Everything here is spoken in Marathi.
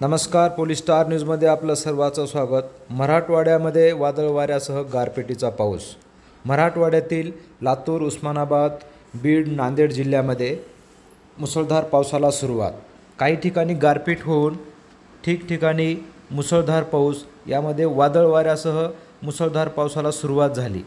नमस्कार, पोलीस स्टार न्यूजमध्ये आपलं सर्वांचं स्वागत. मराठवाड्यामध्ये वादळ वाऱ्यासह गारपिटीचा पाऊस. मराठवाड्यातील लातूर, उस्मानाबाद, बीड, नांदेड जिल्ह्यामध्ये मुसळधार पावसाला सुरुवात. काही ठिकाणी गारपीट होऊन ठिकठिकाणी मुसळधार पाऊस, यामध्ये वादळ वाऱ्यासह मुसळधार पावसाला सुरुवात झाली.